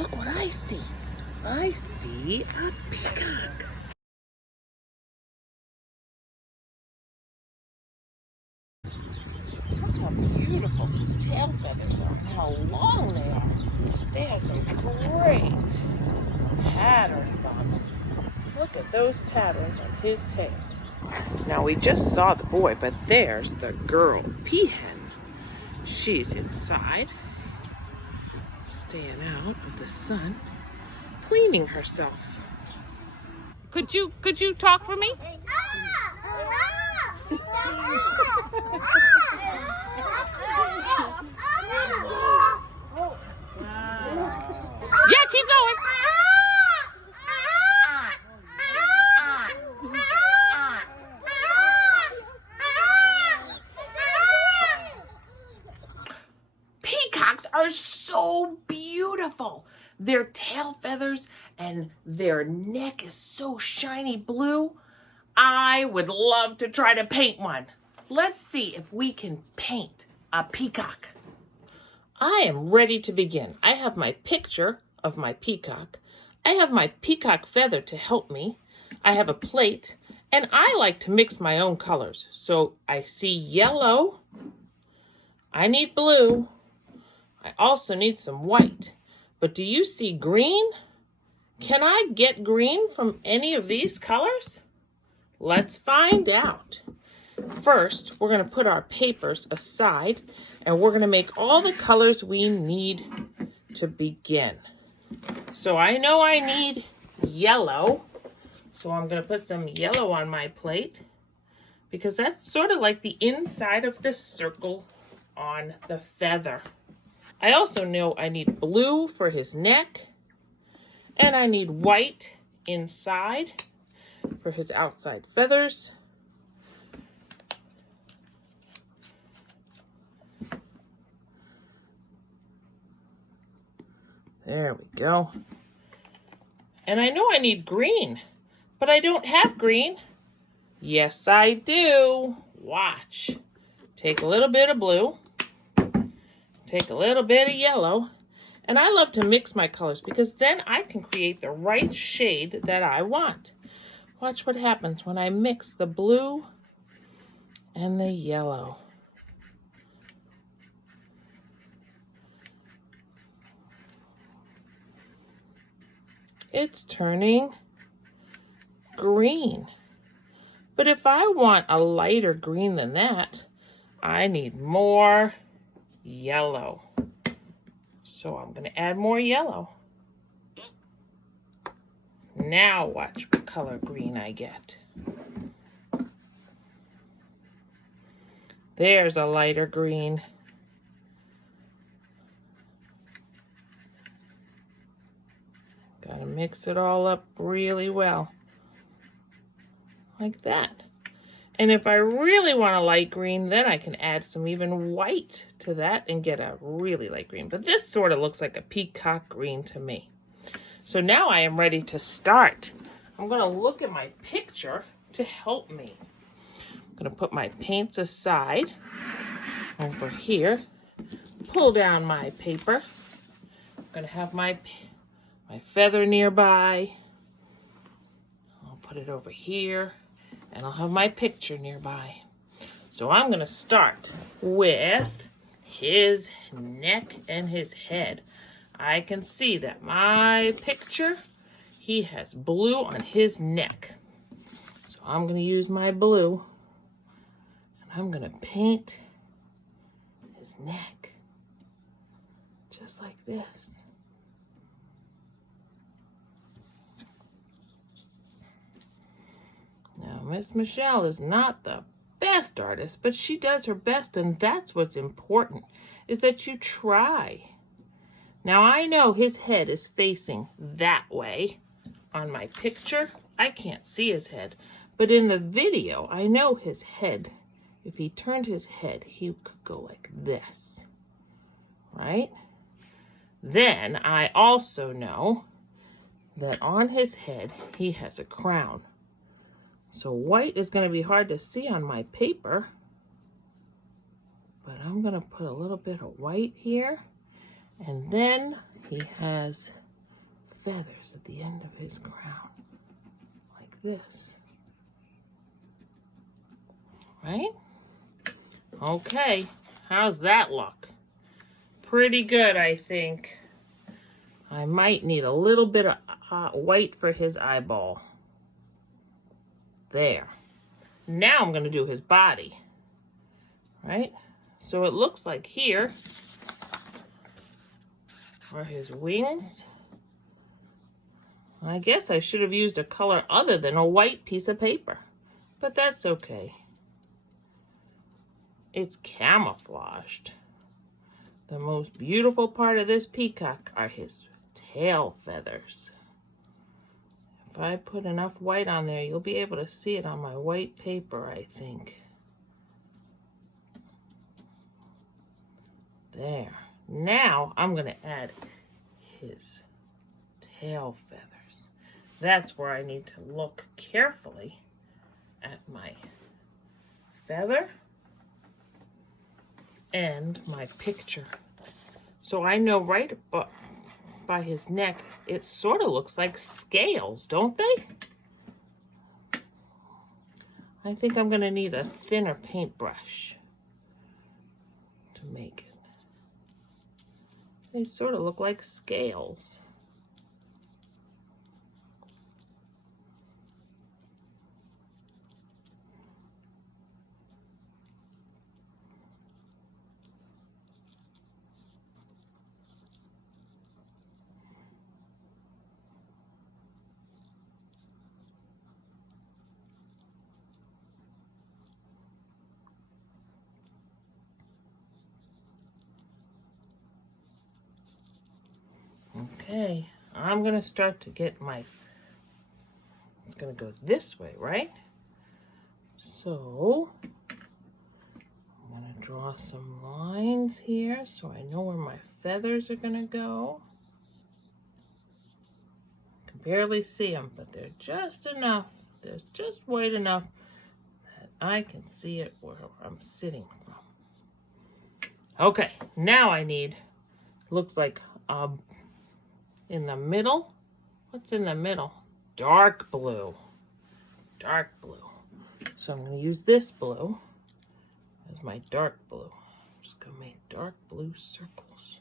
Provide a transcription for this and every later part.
look what I see. I see a peacock. Look how beautiful his tail feathers are and how long they are. They have some great patterns on them. Look at those patterns on his tail. Now we just saw the boy, but there's the girl peahen. She's inside, staying out of the sun, cleaning herself. Could you talk for me? Yeah, keep going. Peacocks are so beautiful. Their tail feathers and their neck is so shiny blue. I would love to try to paint one. Let's see if we can paint a peacock. I am ready to begin. I have my picture of my peacock. I have my peacock feather to help me. I have a plate, and I like to mix my own colors. So I see yellow. I need blue. I also need some white. But do you see green? Can I get green from any of these colors? Let's find out. First, we're going to put our papers aside, and we're going to make all the colors we need to begin. So I know I need yellow, so I'm going to put some yellow on my plate, because that's sort of like the inside of the circle on the feather. I also know I need blue for his neck, and I need white inside for his outside feathers. There we go. And I know I need green, but I don't have green. Yes, I do. Watch. Take a little bit of blue. Take a little bit of yellow. And I love to mix my colors because then I can create the right shade that I want. Watch what happens when I mix the blue and the yellow. It's turning green. But if I want a lighter green than that, I need more yellow. So I'm going to add more yellow. Now watch what color green I get. There's a lighter green. Gotta mix it all up really well. Like that. And if I really want a light green, then I can add some even white to that and get a really light green. But this sort of looks like a peacock green to me. So now I am ready to start. I'm going to look at my picture to help me. I'm going to put my paints aside over here. Pull down my paper. I'm going to have my feather nearby. I'll put it over here. And I'll have my picture nearby. So I'm going to start with his neck and his head. I can see that my picture, he has blue on his neck. So I'm going to use my blue. And I'm going to paint his neck. Just like this. Now, Miss Michelle is not the best artist, but she does her best, and that's what's important, is that you try. Now, I know his head is facing that way on my picture. I can't see his head, but in the video, I know his head, if he turned his head, he could go like this, right? Then, I also know that on his head, he has a crown. So white is going to be hard to see on my paper, but I'm going to put a little bit of white here, and then he has feathers at the end of his crown, like this. Right? Okay, how's that look? Pretty good, I think. I might need a little bit of white for his eyeball. There. Now I'm going to do his body. Right? So it looks like here are his wings. I guess I should have used a color other than a white piece of paper, but that's okay. It's camouflaged. The most beautiful part of this peacock are his tail feathers. If I put enough white on there, you'll be able to see it on my white paper, I think. There. Now I'm going to add his tail feathers. That's where I need to look carefully at my feather and my picture. So I know right by his neck, it sort of looks like scales, don't they? I think I'm going to need a thinner paintbrush to make it. They sort of look like scales. Okay, I'm going to start to get my, it's going to go this way, right? So, I'm going to draw some lines here so I know where my feathers are going to go. I can barely see them, but they're just enough. There's just white enough that I can see it where I'm sitting from. Okay, now I need, looks like in the middle, what's in the middle? Dark blue. Dark blue. So I'm going to use this blue as my dark blue. I'm just going to make dark blue circles.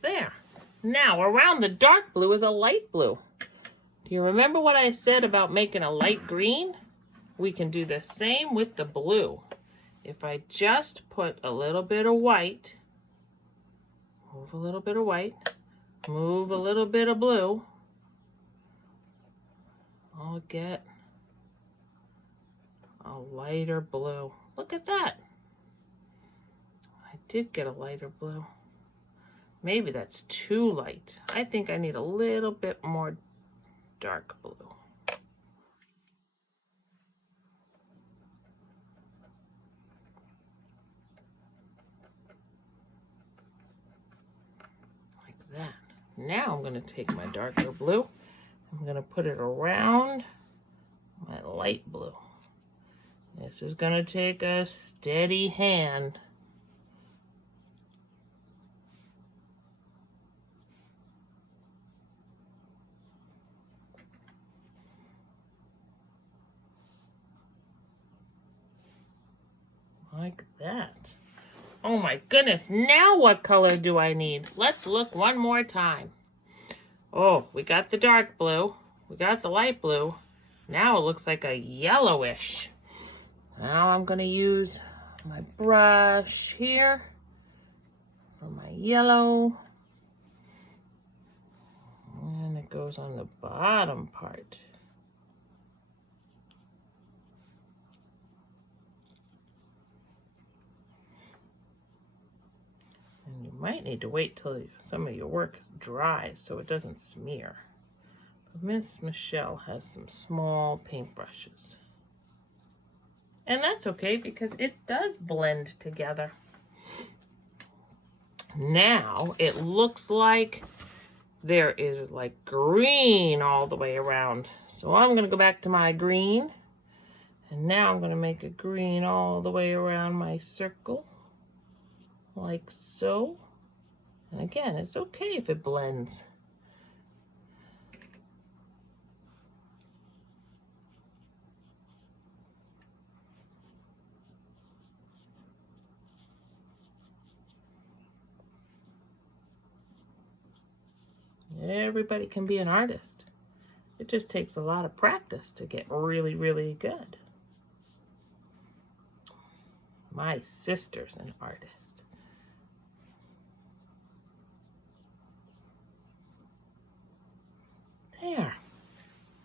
There. Now, around the dark blue is a light blue. Do you remember what I said about making a light green? We can do the same with the blue. If I just put a little bit of white, move a little bit of white, move a little bit of blue, I'll get a lighter blue. Look at that. I did get a lighter blue. Maybe that's too light. I think I need a little bit more dark blue. Like that. Now I'm going to take my darker blue. I'm going to put it around my light blue. This is going to take a steady hand. Like that. Oh my goodness, now what color do I need? Let's look one more time. Oh, we got the dark blue. We got the light blue. Now it looks like a yellowish. Now I'm going to use my brush here for my yellow. And it goes on the bottom part. And you might need to wait till some of your work dries so it doesn't smear. But Miss Michelle has some small paintbrushes. And that's okay because it does blend together. Now it looks like there is like green all the way around. So I'm going to go back to my green. And now I'm going to make a green all the way around my circle. Like so. And again, it's okay if it blends. Everybody can be an artist. It just takes a lot of practice to get really, really good. My sister's an artist. There.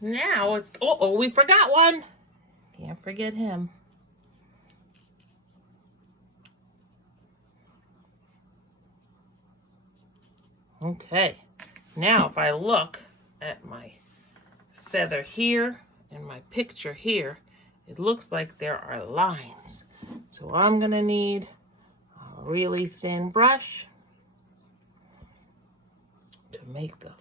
Now it's, oh, we forgot one. Can't forget him. Okay. Now, if I look at my feather here and my picture here, it looks like there are lines. So I'm going to need a really thin brush to make the lines.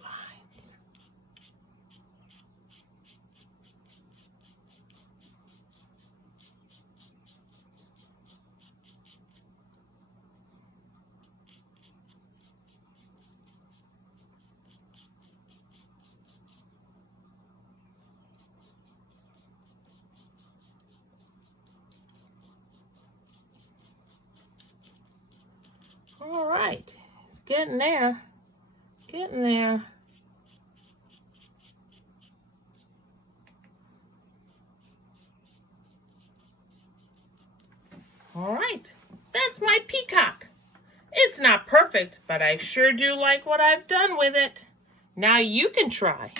All right, it's getting there, getting there. All right, that's my peacock. It's not perfect, but I sure do like what I've done with it. Now you can try.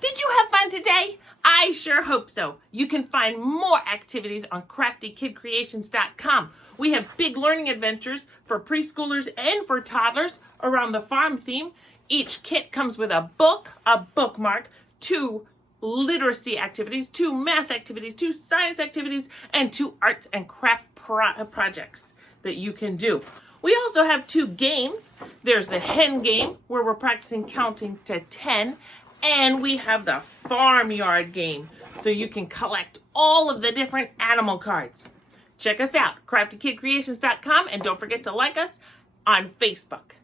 Did you have fun today? I sure hope so. You can find more activities on CraftyKidCreations.com. We have big learning adventures for preschoolers and for toddlers around the farm theme. Each kit comes with a book, a bookmark, 2 literacy activities, 2 math activities, 2 science activities, and 2 arts and craft projects that you can do. We also have 2 games. There's the hen game, where we're practicing counting to 10, and we have the farmyard game, so you can collect all of the different animal cards. Check us out, CraftyKidCreations.com, and don't forget to like us on Facebook.